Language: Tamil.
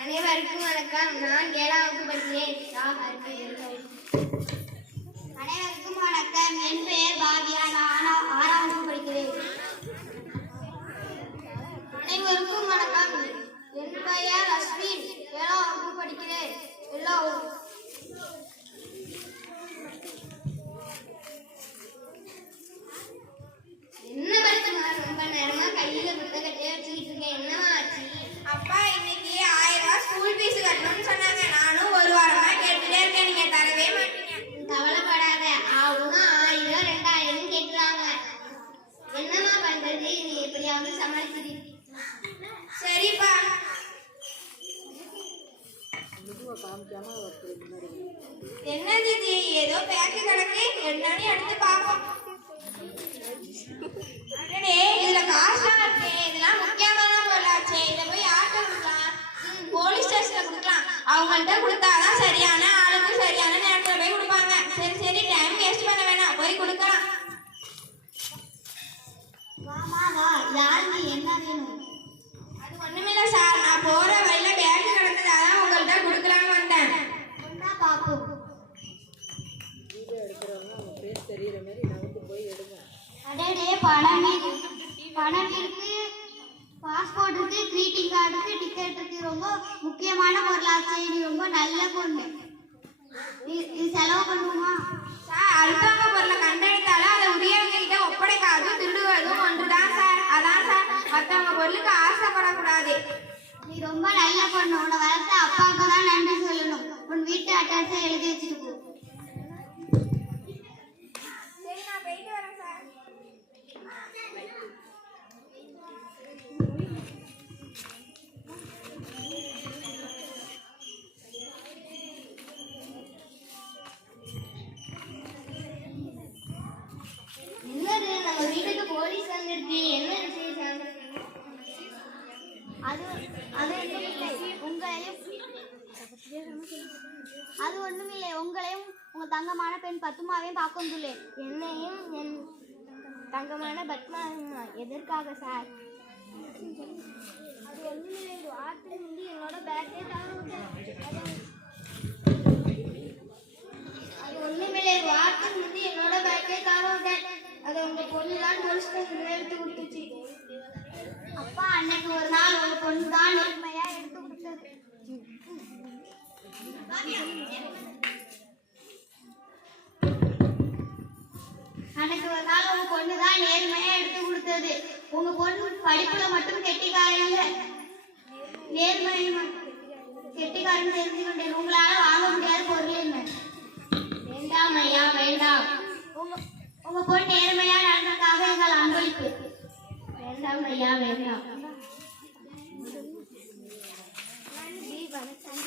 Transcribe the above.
அனைவருக்கும் வணக்கம். நான் 7ஆம் வகுப்பு படிக்கிறேன். அனைவருக்கும் வணக்கம். என் பெயர் பாவியா. நான் 6ஆம் வகுப்பு படிக்கிறேன். அனைவருக்கும் வணக்கம். என் பெயர் அஸ்வின். 7ஆம் வகுப்பு படிக்கிறேன். எல்லோரும் என்ன படிச்சுமா? ரொம்ப நேரமா கையில புத்தகத்தை வச்சுக்கிட்டு இருக்கேன். என்னமா ஆச்சு? அப்பா இன்னைக்கு 1000 ரூபாய் ஸ்கூல் ஃபீஸ் கட்டணும்னு சொன்னாங்க. நானும் ஒரு வாரமா கேட்டுட்டே இருக்கேன், நீங்க தரவே மாட்டீங்க. கவலைப்படாத, அவங்க 1000 2000 கேட்டுறாங்க. என்னமா பண்றது? நீ எப்படியாவது சமாளிச்சிரு. சரிப்பா. என்ன தீதி ஏதோ பேக்கு கிடக்கு, என்னன்னு எடுத்து பார்ப்போம். அடடே, இதுல காசுலாம் இருக்கு. இதெல்லாம் முக்கியமான பொருளாச்சே. இதை போய் யார்கிட்ட கொடுக்கலாம்? போலீஸ் ஸ்டேஷன்ல கொடுக்கலாம். அவங்கள்ட்ட கொடுத்தாதான் சரியான ஆளுக்கு சரியான நேரத்துல போய் கொடுப்பாங்க. சரி சரி, டைம் வேஸ்ட் பண்ண வேணாம், போய் கொடுக்கலாம். வாமா வா. யாருக்கு என்ன வேணும்? அது ஒண்ணுமில்ல சார், நான் போற வழியில பேக்கு கிடந்தது, அதான் உங்கள்கிட்ட கொடுக்கலான்னு வந்தேன். என்ன பாப்போம்? அடடே, பணம் இருக்கு, பாஸ்போர்ட் இருக்கு, கிரீட்டிங் கார்டு இருக்கு, டிக்கெட் இருக்கு. ரொம்ப முக்கியமான பொருளாச்சு. நீ ரொம்ப நல்ல பொண்ணு. இது செலவு பண்ணுவோமா? சார், அடுத்தவங்க பொருளை கண்டெடுத்தாலும் அதை உரியவங்க கிட்ட ஒப்படைக்காதும் திருடுவதும் ஒன்றுதான் சார். அதான் சார், மற்றவங்க பொருளுக்கு ஆசைப்படக்கூடாது. நீ ரொம்ப நல்ல பொண்ணு. உன்னை வளர்த்த அப்பாவுக்கு தான் நன்றி சொல்லணும். உன் வீட்டு அட்ரஸை எழுதி வச்சுட்டு போ. சரி, நான் போயிட்டு வரேன் சார். என்னது, நம்ம வீட்டுக்கு போலீஸ் வந்திருக்கு. என்ன விசேஷம்? அது ஒண்ணுமில்லை. உங்களையும் உங்க தங்கமான பெண் பத்மாவையும் பார்க்க வந்துள்ளேன். என்னையும் என் தங்கமான பத்மாவையும். எதற்காக சார்? அது ஒண்ணுமில்லை. ஒரு வாரத்துக்கு முந்தி என்னோட பேக்கே காணவிட்டேன். அதை உங்க பொண்ணு தான் எடுத்து கொடுத்துச்சு. அப்பா, அன்னைக்கு ஒரு நாள் உங்க பொண்ணு தான் நேர்மையா எடுத்து கொடுத்தது. அன்னைக்கு ஒரு நாள் உங்க பொண்ணு தான் நேர்மையா எடுத்து கொடுத்தது. உங்க பொண்ணு படிப்புல மட்டும் கெட்டிக்காரங்க, நேர்மையும் கெட்டிக்காரன் தெரிஞ்சு கொண்டேன். உங்களால வாங்க முடியாத பொருள் என்ன? வேண்டாம் ஐயா, வேண்டாம். உங்க பொண்ணு நேர்மையா நடந்ததுக்காக எங்கள் அன்பளிப்பு. வேண்டாம் ஐயா, வேண்டாம். நன்றி, வணக்கம்.